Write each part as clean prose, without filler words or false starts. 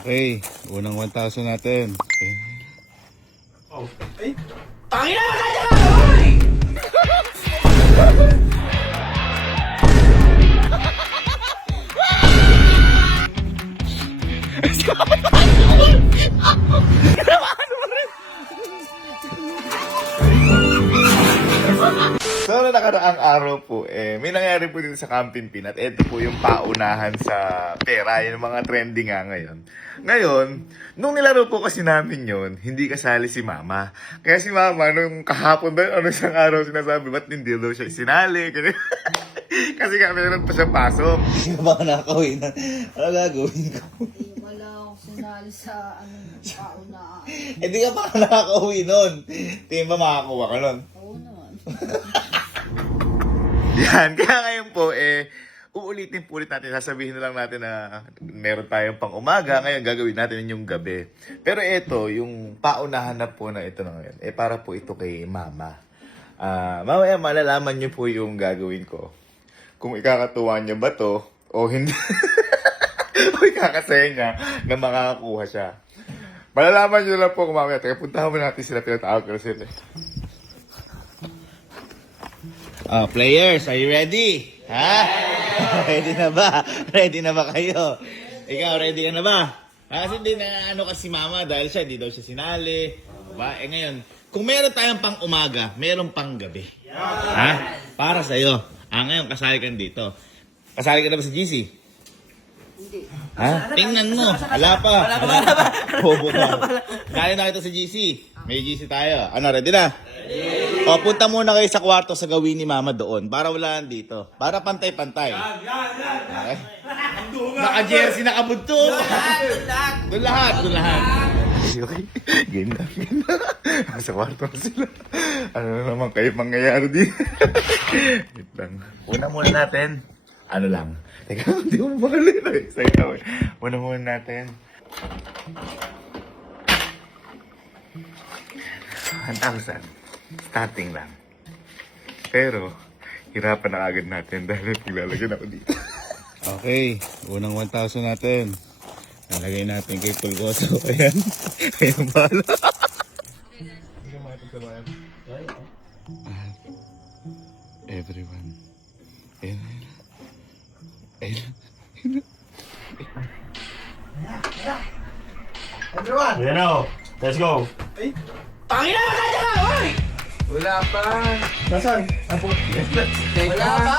Okay, unang 1,000 natin. Okay. Oh. Ay! Tangin na! Kaya ka! Oy! So, na nakaraang araw po, may nangyari po dito sa Camping Pin at ito po yung paunahan sa pera, yung mga trending nga ngayon. Ngayon, nung nilaro po kasi namin yon, hindi kasali si Mama. Kaya si Mama, nung kahapon ba, ano isang araw sinasabi, ba't hindi daw siya sinali? Kasi nga meron pa siyang pasok. Hindi ka ba nakakawin na? Ano gagawin ko? Wala akong sinali sa paunahan. Hindi ka pa nakakauwi nun. Tingin ba makakuha ka nun? Oo naman. Yan, kaya ngayon po, uulitin po ulit natin, sasabihin na lang natin na meron tayong pang umaga, ngayon gagawin natin yung gabi. Pero ito, yung paunahan na po na ito na ngayon, para po ito kay Mama. Mamaya malalaman niyo po yung gagawin ko. Kung ikakatuwa niya ba to, o hindi. O ikakasaya niya na makakakuha siya. Malalaman niyo lang po kung mamaya. Teka, puntahan mo natin sila, pinatawag ko sila. Players, are you ready? Ha? Ready na ba? Ready na ba kayo? Ikaw, ready ka na ba? Kasi hindi na ano kasi Mama dahil siya, hindi daw siya sinali. Diba? Ngayon, kung meron tayong pang umaga, meron pang gabi. Ha? Para sa'yo. Ngayon, kasali ka dito. Kasali ka na ba sa GC? Hindi. Ha? Tingnan mo. Wala pa. Bobo ka. Kaya na kita sa GC. May GC tayo. Ano, ready na? Ready. O, punta muna kayo sa kwarto sa gawin ni Mama doon. Para wala dito. Para pantay-pantay. Okay? Naka-jersey, nakabunto. Doon lahat. Okay, game na. Sa kwarto na sila. Ano na naman kayo mangyayari din? Wait lang. Una muna natin. Ano lang. Teka, hindi mo makalina eh. Sige, una muna natin. 1,000. Starting lang. Pero, hirapan na agad natin dahil paglalagyan ako dito. Okay, unang 1,000 natin. Nalagay natin kay Pulgoso. Ayan. Ayan pala. Everyone. Ayan. Everyone! Ayan o. Let's go! Ay! Tangin na! Kaya ka! Oy! Wala pa. Nasaan? Wala pa.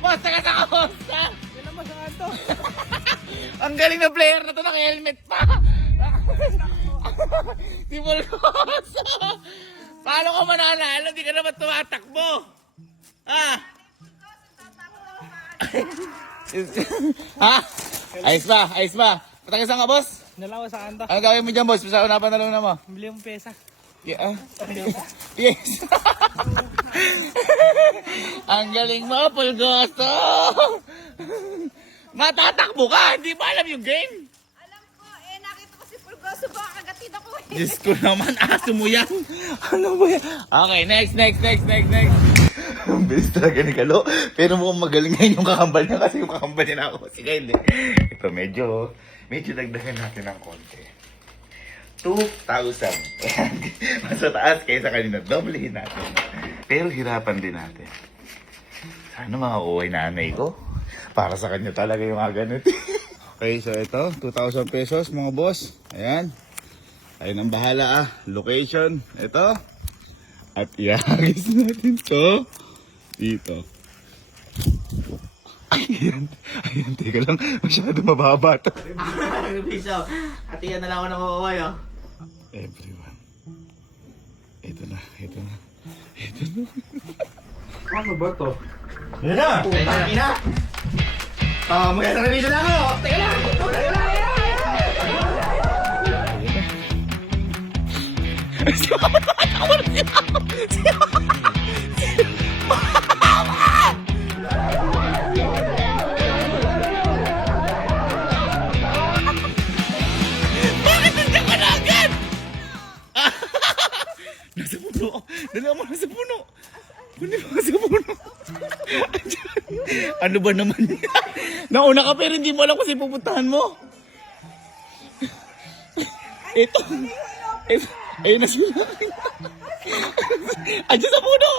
Basta ka sa kamusta! Ang galing na player na to, naka-helmet pa! Si Pulgoso! Paano ka mananalo? Di ka naman tumatakbo! Ha? Ha? Ayos ba? Patagisan ka, boss? Nalawa sa kanta. Ano gawin mo dyan, boss? Sa una pa naluna mo? Bili yung pesa. Yeah. Yes. Ang galing mo, Pulgoso! Matatakbo ka! Hindi ba alam yung game? Alam ko, nakita ko si Pulgoso ba kagatin ako eh. Diyos ko naman, aso mo yan. Ano ba yan? Okay, next. Ang bilis talaga ni Kalo. Pero mukhang magaling ngayon yung kakambal niya kasi yung kakambal niya na ako. Sige, hindi. Ito, medyo dagdagan natin ng konti. 2,000. Ayan. Mas taas kaysa kanina. Doblehin natin. Pero hirapan din natin. Sana makakuha yung nanay ko. Para sa kanya talaga yung ganit. Okay, so ito. 2,000 pesos mga boss. Ayan. Ayun ang bahala Location. Ito. At ihagis natin to dito. Ayan, teka lang. Masyado mababa to. Piso, hatiyan na lang ako ng kukuha yun. Everyone. Ito na. Ano ba to? Ayan na! Putang ina! Maganda na dito na ako! Teka lang! Dali mo na sa puno. Kunin mo sa puno. Ano ba naman yan? Nauna ka pero hindi mo alam kung saan pupuntahan mo. Ito. Ayun na sila. Andiyan sa puno.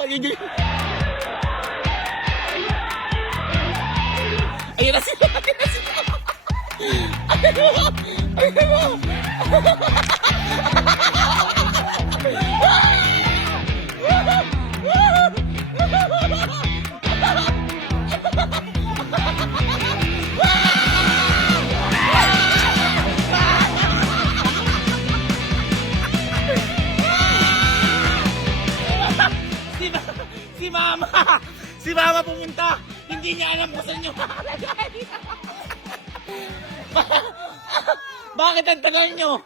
Ayun na sila. Ayun mo. Si Mama pumunta. Hindi niya alam kung saan yung makalagay. Bakit ang tagal nyo?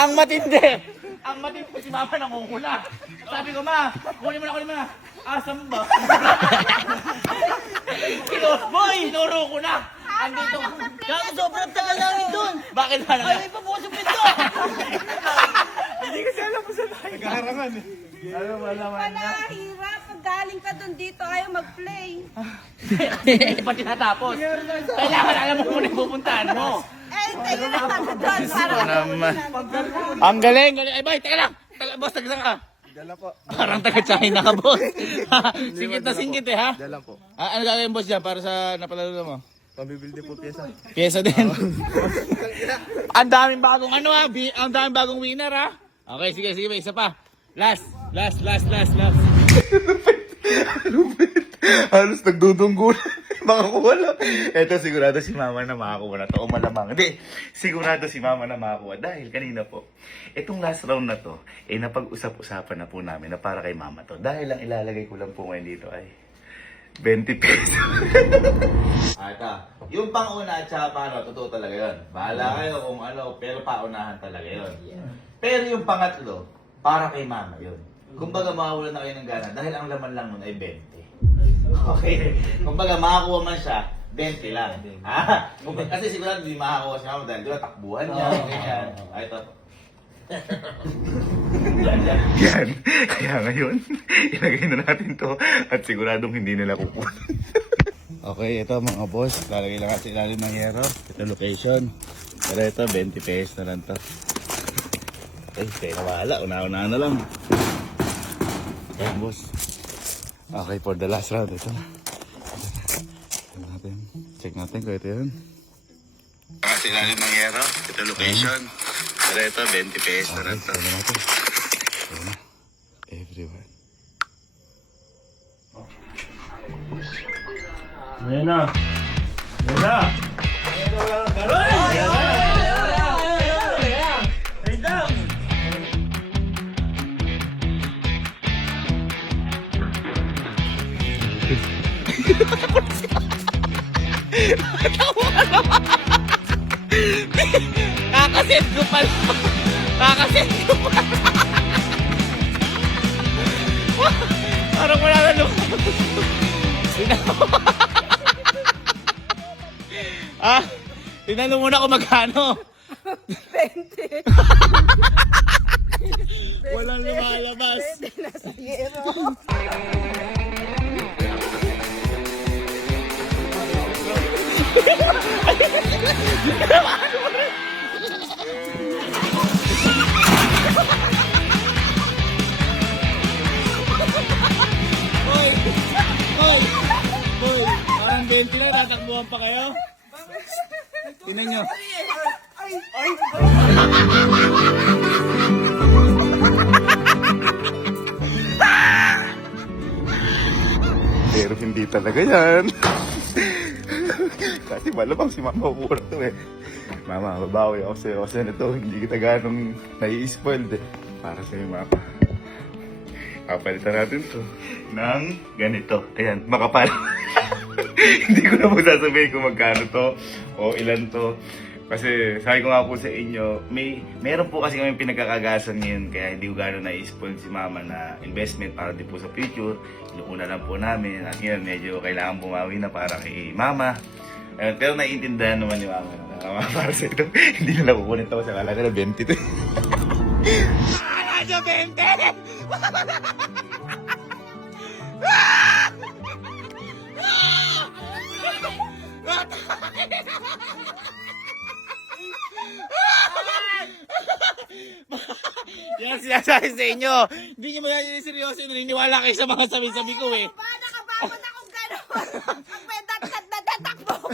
Ang matindi. Ang matindi si Mama nangungula. Sabi ko, Ma, kunin mo na. Asam ba? Tinuro ko na. Andito ka. Kaya sobrang tagal namin doon. Bakit ba naman? Ay, pabukas yung pinto. Hindi kasi alam mo saan tayo. Nagkaharangan eh. Alam mo naman na. Hirap. Pag galing ka doon dito, ayaw mag-play. Hindi pa tinatapos. Kailangan alam mo kung ano yung pupuntahan mo. Tayo na lang doon. Naman. Ang galing. Ay, bay, teka lang. Boss, taga ka. Dala po. Parang taga-China ka, boss. Singkit eh, ha? Dala po. Ano gagawin, boss, dyan para sa napalalo mo? Pabibilde po pyesa. Pyesa din. Ang daming bagong ano, ha? Ang daming bagong winner, ha? Okay, sige, may isa pa. Last. Halos nagdudunggo na. Makakuha lang. Eto, sigurado si Mama na makakuha na to. O malamang. Hindi, sigurado si Mama na makakuha. Dahil kanina po, itong last round na to, napag-usap-usapan na po namin na para kay Mama to. Dahil ang ilalagay ko lang po ngayon dito ay 20 pesos. Yung pang-una at saka paano, totoo talaga yun. Bahala kayo kung ano, pero paunahan talaga yun. Pero yung pangatlo, para kay Mama yun. Kumbaga makawalan na kayo ng gana dahil ang laman lang nun ay 20. Okay? Kumbaga makakuha man siya, 20 lang. Ha? Kasi sigurado hindi makakuha si Mama dahil di ba takbuhan niya, ganyan. Ay, ito. Yan. Kaya ngayon, ilagay na natin to at siguradong hindi nila kukunin. Okay, ito mga boss. Lalagay lang sa ilalim ng hero. Ito location. Pero ito, 20 pesos na lang to. Ay, kaya nawala. Una-una na lang. Ayan, boss. Okay, for the last round. Ito. Check natin kung ito yun. Sa ilalim ng hero, ito location. Pero ito, 20 pesos na lang to. Ito natin. Ayan. Everyone. Ayan na. Kakasend ko pala. Parang wala na lumabas. Tinanong muna kung magkano. 20. Walang lumalabas. Nasa hero. Hoy! Parang 20 na, tatakbuhan pa kayo? Tingnan nyo. Pero hindi talaga yan. Kasi malamang si Mama kukuha to eh. Mama, babawi ako sa'yo kasi nito, hindi kita ganong nai-spoiled eh. Para sa'yo, Mama. Kapalitan natin to ng ganito. Ayan, makapal. Hindi ko na po sasabihin kung magkano to o ilan to. Kasi sabi ko nga po sa inyo, meron po kasi kami pinagkakagasan ngayon kaya hindi ko gano'n na-spoil si Mama na investment para din po sa future. Inuuna lang po namin at ngayon medyo kailangan bumawi na para kay Mama. Ayun, pero naiintindihan naman ni Mama na para sa ito, hindi na nakukunin ako sa kalaga na 22. Radyo 20! Yan sinasabi sa inyo. Hindi nyo magiging seryoso. Naniniwala kayo sa mga sabi-sabi ko eh. Ba, nakabawat akong gano'n. Ang may datakbo ko.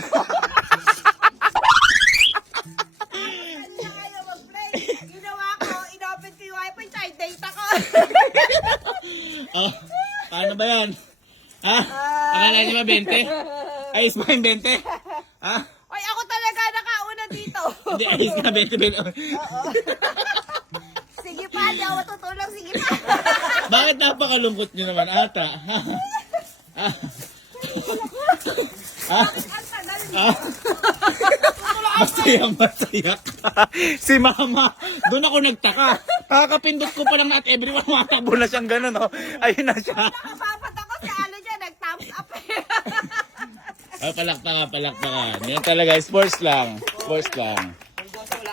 Kanina kayo mag-play. Ginawa ko, inopen ko yung wifi, child data ko. Oh, paano ba yan? Ha? Akala niyo ba 20? Ayos ba yung 20? Ha? Oy, ako talaga nakauna dito. Hindi, ayos nga 20. Sige pa, di ako matutulog. Sige pa. Bakit napakalungkot nyo naman ata? Ha? Ha? Ha? Ang tagal. Masaya ka. Si Mama, doon ako nagtaka. Kakapindot ko pa lang na at everyone matakbo na siyang gano'n, oh. Ayun na siya. Nakapapat ako sa ano dyan, nag-thumbs up eh. Oh, palakpakan. Yan talaga, sports lang. Sports lang.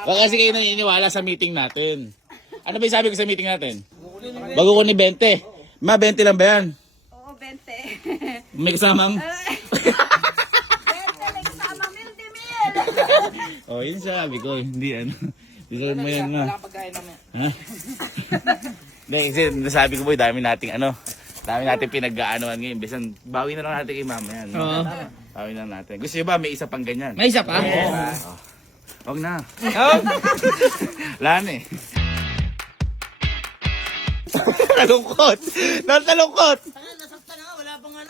Baka kasi kayo naniniwala sa meeting natin. Ano ba yung sabi ko sa meeting natin? Bago ko ni 20. Ma, 20 lang ba yan? Oo, 20. May kasamang? 20, nagsama mil-di-mil. Oh, yun sabi ko. Hindi ano. Deserve mo yan, ma. Wala pagkain namin. Ha? Hindi, kasi nasabi ko po, dami nating pinag-aanoan ngayon. Bisan, bawi na lang natin kay Mama yan. Oo. Bawi na natin. Gusto nyo ba may isa pang ganyan? May isa pa? Huwag na. Wala na eh. Nalungkot! Nalungkot! Nasaktan na, wala pang ano.